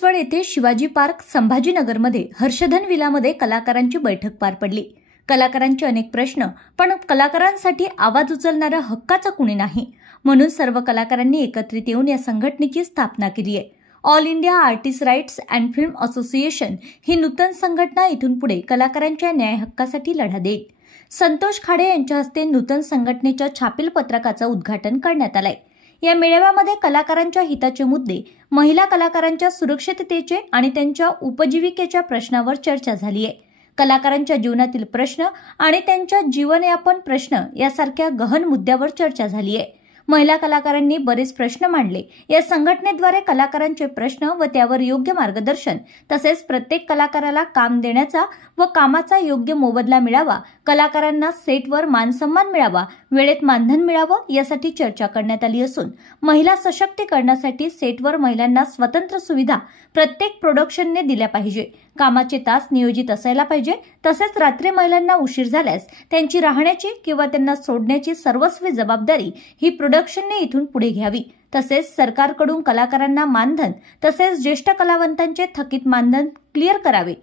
चिंचवड येथे शिवाजी पार्क संभाजीनगरमध्ये हर्षधन विलामध्ये कलाकारांची बैठक पार पडली। कलाकारांचे अनेक प्रश्न, पण कलाकारांसाठी आवाज उचलणारा हक्काचा कुणी नाही, म्हणून सर्व कलाकारांनी एकत्रित येऊन या संघटनेची स्थापना केली आहे। All India artist rights and film association ही नूतन संघटना इथून पुढे कलाकारांच्या न्याय हक्कासाठी लढा देईल। संतोष खाडे यांच्या हस्ते नूतन संघटनेच्या छापील पत्रकाचं उद्घाटन करण्यात आलंय। या मेळाव्यामध्ये कलाकारांच्या हिताचे मुद्दे, महिला कलाकारांच्या सुरक्षिततेचे आणि त्यांच्या उपजीविकेच्या प्रश्नावर चर्चा झाली आहे। कलाकारांच्या जीवनातील प्रश्न आणि त्यांच्या जीवनयापन प्रश्न यासारख्या गहन मुद्द्यावर चर्चा झाली आहे। महिला कलाकारांनी बरेच प्रश्न मांडले। या संघटनेद्वारे कलाकारांचे प्रश्न व त्यावर योग्य मार्गदर्शन, तसेच प्रत्येक कलाकाराला काम देण्याचा व कामाचा योग्य मोबदला मिळावा, कलाकारांना सेटवर मानसन्मान मिळावा, वेळेत मानधन मिळावं यासाठी चर्चा करण्यात आली असून महिला सशक्तीकरणासाठी सेटवर महिलांना स्वतंत्र सुविधा प्रत्येक प्रोडक्शनने दिल्या पाहिजे, कामाचे तास नियोजित असायला पाहिजे, तसेच रात्री महिलांना उशीर झाल्यास त्यांची राहण्याची किंवा त्यांना सोडण्याची सर्वस्वी जबाबदारी ही प्रोडक्शनने इथून पुढे घ्यावी। तसेच सरकारकडून कलाकारांना मानधन तसेच ज्येष्ठ कलावंतांचे थकीत मानधन क्लिअर करावे।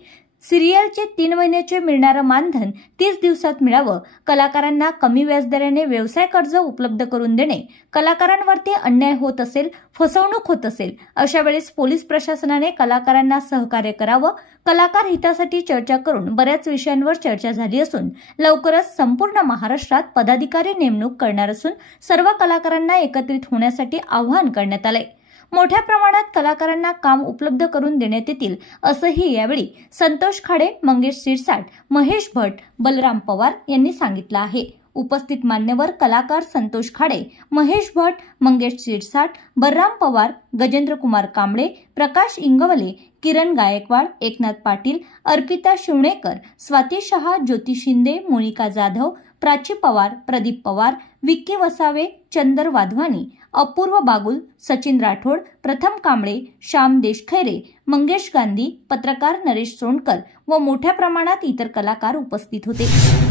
सिरियलचे 3 महिन्याचे मिळणारं मानधन 30 दिवसात मिळावं। कलाकारांना कमी व्याजदराने व्यवसाय कर्ज उपलब्ध करून देणे। कलाकारांवरती अन्याय होत असेल, फसवणूक होत असेल, अशा वेळेस पोलीस प्रशासनाने कलाकारांना सहकार्य करावं। कलाकार हितासाठी चर्चा करून बऱ्याच विषयांवर चर्चा झाली असून लवकरच संपूर्ण महाराष्ट्रात पदाधिकारी नेमणूक करणार असून सर्व कलाकारांना एकत्रित होण्यासाठी आवाहन करण्यात आलंय। मोठ्या प्रमाणात कलाकारांना काम उपलब्ध करून देण्यात येतील असंही यावेळी संतोष खाडे, मंगेश शिरसाट, महेश भट, बलराम पवार यांनी सांगितलं आहे। उपस्थित मान्यवर कलाकार संतोष खाडे, महेश भट, मंगेश शिरसाट, बलराम पवार, गजेंद्र कुमार कांबळे, प्रकाश इंगवले, किरण गायकवाड, एकनाथ पाटील, अर्पिता शिवणेकर, स्वाती शहा, ज्योती शिंदे, मोनिका जाधव, प्राची पवार, प्रदीप पवार, विक्की वसावे, चंदर वाधवानी, अपूर्व बागुल, सचिन राठोड, प्रथम कांबळे, श्याम देशखैरे, मंगेश गांधी, पत्रकार नरेश सोनकर व मोठ्या प्रमाणात इतर कलाकार उपस्थित होते।